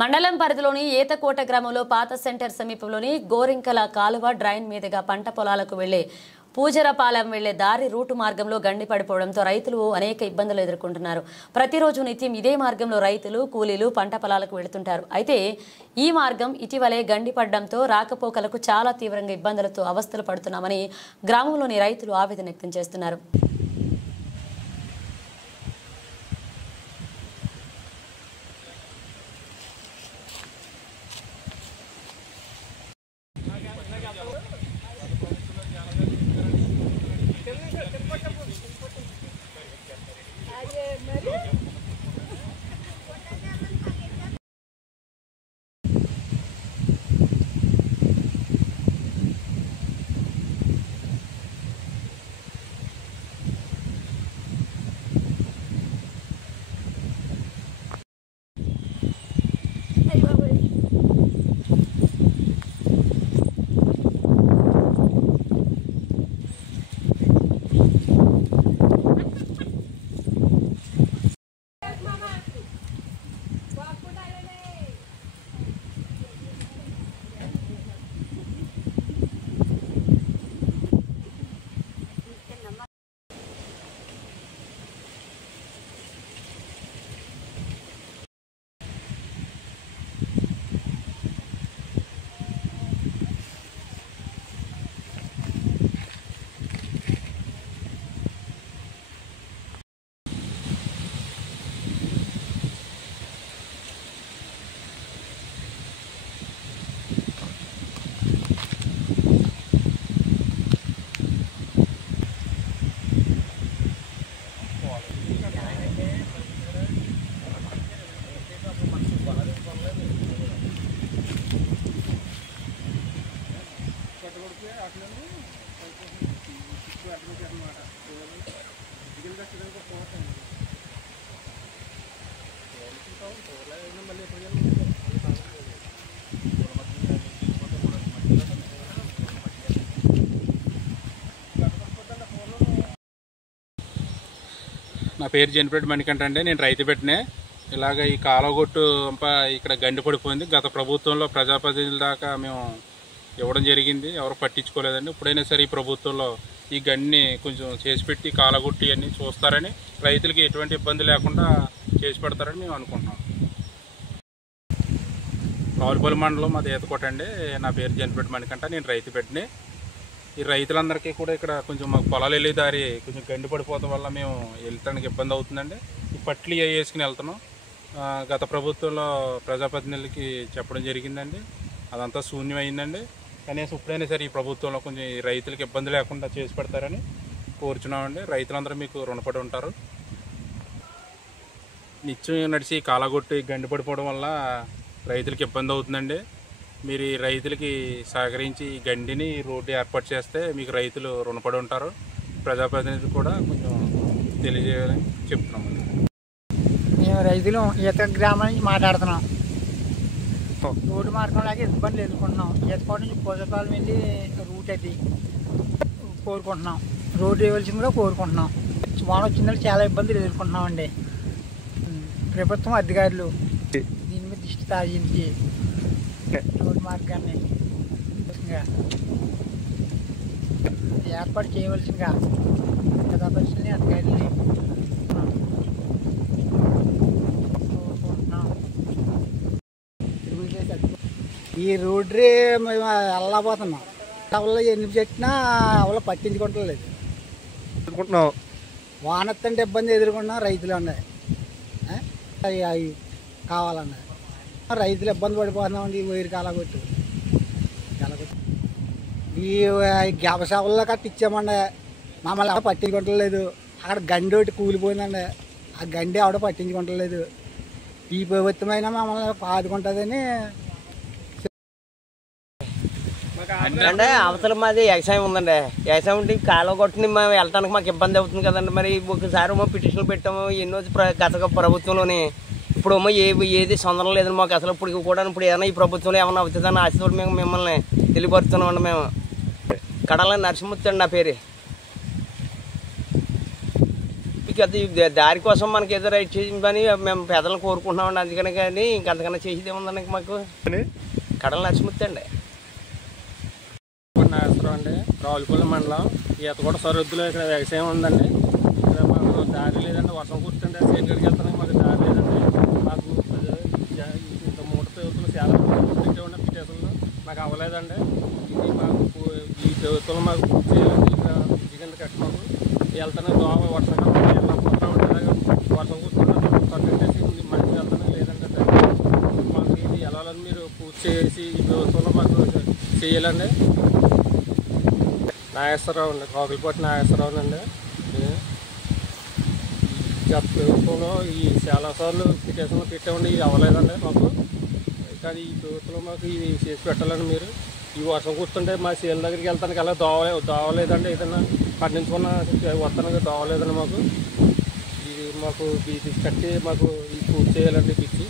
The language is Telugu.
మండలం పరిధిలోని ఏతకోట గ్రామంలో పాత సెంటర్ సమీపంలోని గోరింకల కాలువ డ్రైన్ మీదుగా పంట పొలాలకు వెళ్లే పూజరపాలెం వెళ్లే దారి రూటు మార్గంలో గండి పడిపోవడంతో రైతులు అనేక ఇబ్బందులు ఎదుర్కొంటున్నారు. ప్రతిరోజు నిత్యం ఇదే మార్గంలో రైతులు కూలీలు పంట పొలాలకు వెళుతుంటారు. అయితే ఈ మార్గం ఇటీవలే గండి పడడంతో రాకపోకలకు చాలా తీవ్రంగా ఇబ్బందులతో అవస్థలు పడుతున్నామని గ్రామంలోని రైతులు ఆవేదన వ్యక్తం చేస్తున్నారు. నా పేరు జెన్పేట మణికంఠ అండి. నేను రైతు పెట్టినే. ఇలాగ ఈ కాలువగొట్టు ఇక్కడ గండి పడిపోయింది. గత ప్రభుత్వంలో ప్రజాప్రతినిధుల దాకా మేము ఇవ్వడం జరిగింది, ఎవరు పట్టించుకోలేదండి. ఇప్పుడైనా సరే ఈ ప్రభుత్వంలో ఈ గండిని కొంచెం చేసి పెట్టి కాలువగొట్టి అన్నీ చూస్తారని, రైతులకి ఎటువంటి ఇబ్బంది లేకుండా చేసి పెడతారని మేము అనుకుంటున్నాం. రావులపల్లి మండలం మాది ఏతకోట అండి. నా పేరు జెన్పేట మణికంఠ. నేను రైతు పెట్టినే. ఈ రైతులందరికీ కూడా ఇక్కడ కొంచెం మాకు పొలాలు వెళ్ళే దారి కొంచెం గండి పడిపోవడం వల్ల మేము వెళ్తానికి ఇబ్బంది అవుతుందండి. ఈ పట్లు వేసుకుని వెళ్తున్నాం. గత ప్రభుత్వంలో ప్రజాప్రతినిధులకి చెప్పడం జరిగిందండి, అదంతా శూన్యం అయిందండి. కనీసం ఇప్పుడైనా సరే ఈ ప్రభుత్వంలో కొంచెం ఈ రైతులకు ఇబ్బంది లేకుండా చేసి పెడతారని కోరుచున్నామండి. రైతులందరూ మీకు రుణపడి ఉంటారు. నిత్యం నడిచి కాలగొట్టి గండి పడిపోవడం వల్ల రైతులకి ఇబ్బంది అవుతుందండి. మీరు ఈ రైతులకి సహకరించి ఈ గండిని రోడ్డు ఏర్పాటు చేస్తే మీకు రైతులు రుణపడి ఉంటారు. ప్రజాప్రతినిధులు కూడా కొంచెం తెలియజేయాలని చెప్తున్నాం. మేము రైతులు ఈత గ్రామం నుంచి మాట్లాడుతున్నాం. రోడ్డు మార్గంలాగే ఇబ్బందులు ఎదుర్కొంటున్నాం. ఈతకోట నుంచి పూజపాలెం వెళ్ళి రూట్ అది కోరుకుంటున్నాం. రోడ్డు వేయవలసిందిగా కోరుకుంటున్నాం. వాన వచ్చిందంటే చాలా ఇబ్బందులు ఎదుర్కొంటున్నాం అండి. ప్రభుత్వం అధికారులు దీని మీద దృష్టి సాధించి రోడ్డు మార్గాన్ని ఏర్పాటు చేయవలసిందిగా ప్రజాప్రతినిధులని అధికారులని ఈ రోడ్డే మేము వెళ్ళబోతున్నాం. ఎవరు ఎన్ని చెప్పినా ఎవరు పట్టించుకోవట్లేదు. వానొత్తంటే ఇబ్బంది ఎదుర్కొన్నాం. రైతులు ఉన్నాయి అవి కావాలన్నా రైతులు ఇబ్బంది పడిపోతున్నామండి. ఈ వైరు కాలగొట్టు ఈ గ్యాపసేవల్లో కట్టి ఇచ్చామండి. మమ్మల్ని ఎవరు పట్టించుకోవట్లేదు. అక్కడ గండి ఒకటి కూలిపోయిందండి. ఆ గండి ఎవడ పట్టించుకోవట్లేదు. ఈ ప్రభుత్వమైనా మమ్మల్ని ఆదుకుంటుందని. అంటే అవతల మాది వ్యవసాయం ఉందండి. వ్యవసాయం ఉంటే కాలువ కొట్టుని మేము వెళ్ళటానికి మాకు ఇబ్బంది అవుతుంది కదండి. మరి ఒకసారి పిటిషన్లు పెట్టాము ఎన్నో గత ప్రభుత్వంలోని. ఇప్పుడు ఏది సొందరం లేదండి మాకు అసలు. ఇప్పుడు ఏదైనా ఈ ప్రభుత్వంలో ఏమైనా అవుతుందని ఆశతో మేము మిమ్మల్ని తెలియపరుస్తున్నామండి. మేము కడాల నరసింహమూర్తి అండి నా పేరు. చేత ఈ దారి కోసం మనకి ఏదో రైట్ చేయమని మేము పేదలను కోరుకుంటున్నామండి. అందుకని కానీ ఇంకంతకన్నా చేసేది ఏముందండి మాకు. కడల నచ్చిముత్తి అండి. నాగేశ్వరరావు అండి, రావులపల్లి మండలం ఈతకోట సరిహద్దులో ఇక్కడ వ్యవసాయం ఉందండి. ఇక్కడ మాకు దారి లేదండి, వర్షం కూర్చుంటే సేకరికి వెళ్తానికి మాకు దారి లేదండి. మాకు ఇంత మూట ప్రభుత్వం చాలా పెట్టేవండి పిటేషన్లు, మాకు అవ్వలేదండి. ఇది మాకు ఈ ప్రభుత్వం మాకు పూర్తి చేయాలండి. ఇక్కడ బ్రిడ్జి కింద కట్టి మాకు వెళ్తానే దోమ వర్షాకాలం వెళ్ళకపోతున్నాం. వర్షం కూర్చుంటే పర్సెంటేజ్ మనిషి వెళ్తానే లేదండి. మాకు ఇది వెళ్ళాలని మీరు పూర్తి చేసి ఈ ప్రభుత్వంలో మాకు చేయాలండి. నాగేశ్వరరావు అండి, కాకులపాటి నాగేశ్వరరావు అండి. గత ప్రభుత్వంలో ఈ చాలాసార్లు పిటిషన్లు పెట్టామండి, ఇది అవ్వలేదండి మాకు. కానీ ఈ ప్రభుత్వంలో మాకు ఇది చేసి పెట్టాలండి మీరు. ఈ వర్షం కూర్చుంటే మా సీఎం దగ్గరికి వెళ్తానికి అలా దోవలేదండి. ఏదైనా పండించుకున్న వస్తానికి దోవలేదండి మాకు. ఇది మాకు ఇది కట్టి మాకు ఇది పూర్తి చేయాలండి పిచ్చి.